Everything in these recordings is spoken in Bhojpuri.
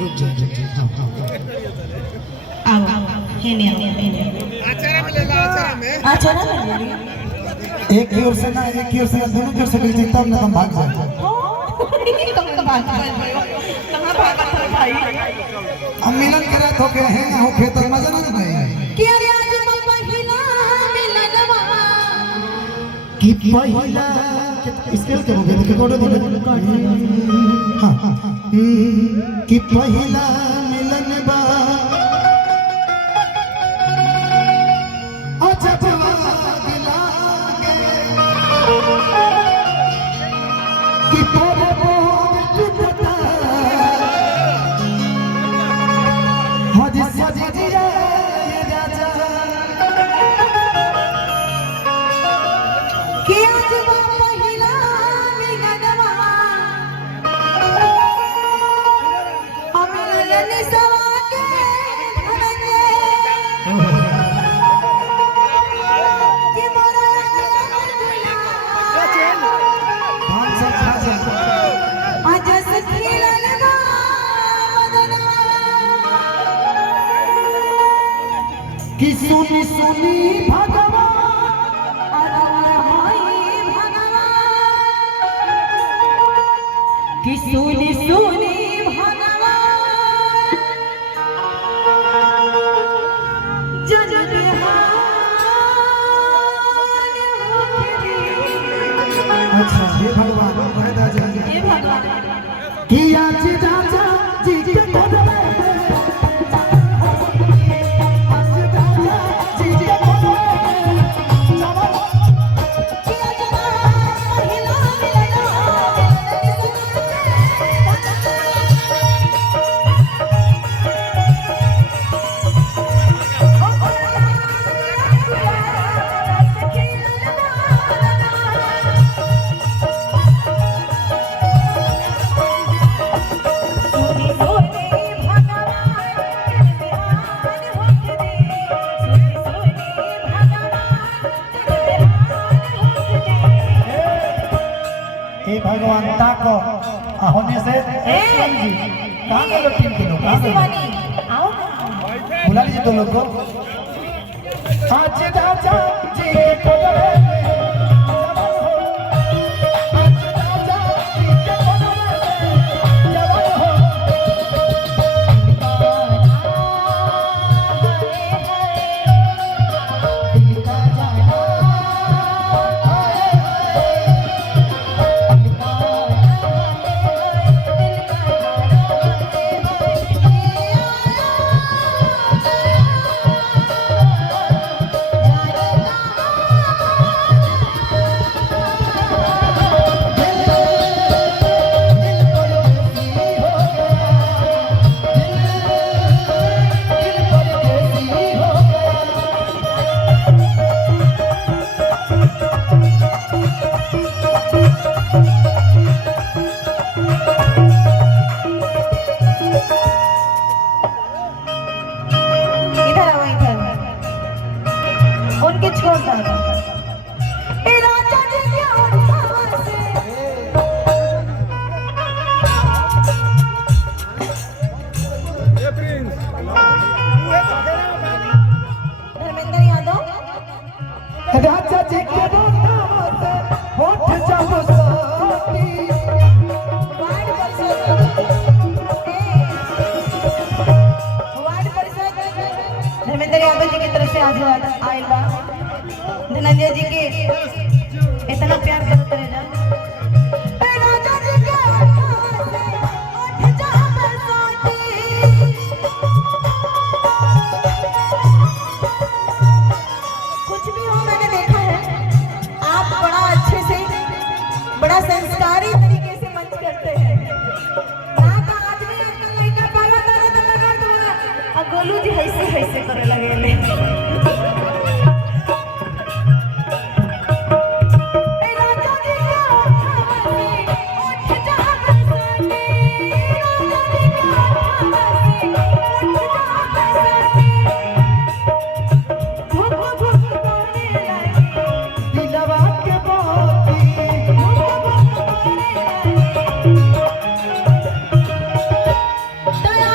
रुक जा आओ हे नहीं आओ आचारा मिलेगा आचारा में आचारा मिलेगी एक की ओर से ना एक की ओर से दोनों की ओर से मिल तब ना हम भाग जाए कहाँ भागा था भाई हम मिलन करे तो के हैं ना हो खेत मजा ना भाई क्या आज पहिला मिलनवा कि पहिला स्केल के बोले के कोडे बोले हां कि पहिला मिलन बा अच्छा दिला के कि तोरे बोल टूटता हज सज दिया ये राजा कि आज पहिला मिलनवा मिलन सवा के धरंगे कि मोरा हम सब खा जा आज सखीलनवा मदनवा कि सुनी सुनी भगवान कि सुनी सुनी भगवान जन अच्छा हे भगवान रहदा जा हे भगवान कि आज राजा जी के बोले आज राजा जी के बोले कि आज पहिला हे भगवान ताको होने से जी कहां के लोग टीम के लोग कहां से आओ बुला लीजिए दो लोग को आज राजा जी के बोले आज राजा जी के बोले जवान हो इधर आओ इधर उनके छोड़ दो ए राजा जी क्या होता से ये प्रिंस धर्मेंद्र यादव राजा जी के बोले होठ जब सोती वार्ड परिषद धर्मेंद्र यादव जी की तरफ से आज आयल बा धनंजय जी के इतना प्यार करते रहे जा राजा जी के ओठ जहाँ बरसाती कुछ भी हो मैंने देखा है आप बड़ा अच्छे से बड़ा संस्कारी तरीके से मंच करते हैं ना तो आदमी आजकल लड़का पावा तारे तो लगा तो गोलू जी ऐसे करे लगे ले दया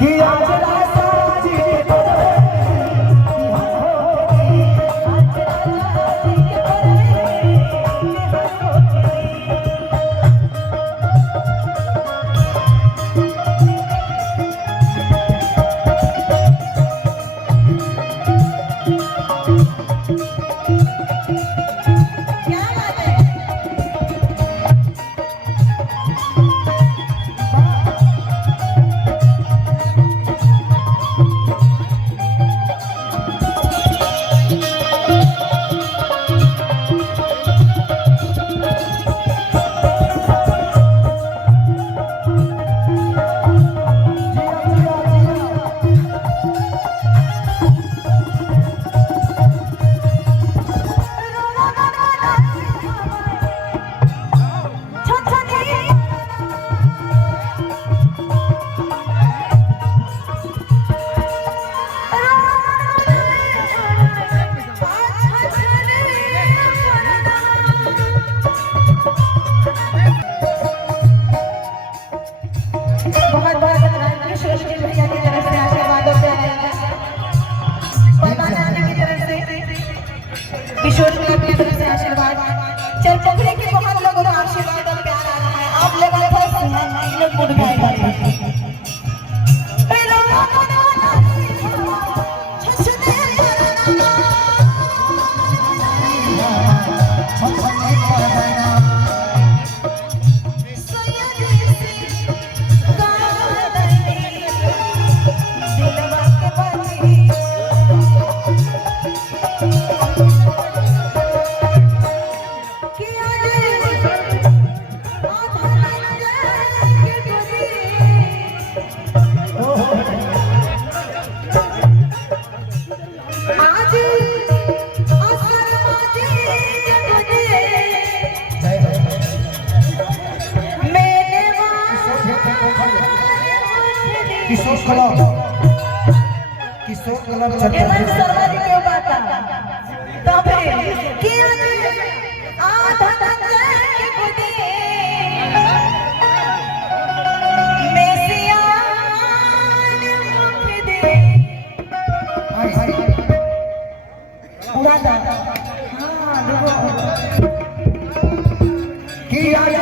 कि आज राजा जी के करवे क्या बात है? बहुत बहुत धन्यवाद किशोर भैया की तरफ से आशीर्वादों पे आएगा। परमाना आने की तरफ से किशोर भैया की तरफ से आशीर्वाद। चल पकड़े के बहुत लोगों का आशीर्वाद और प्यार आ रहा है। आप लोग फर्स्ट हैं, इन लोग मुड़ गए। किशोर क्लब केवल सर्वाधिक क्यों बाता तो फिर किया आधा धंधे की बुद्धि मेसियान मुख दे उड़ा दा हाँ देखो कि आज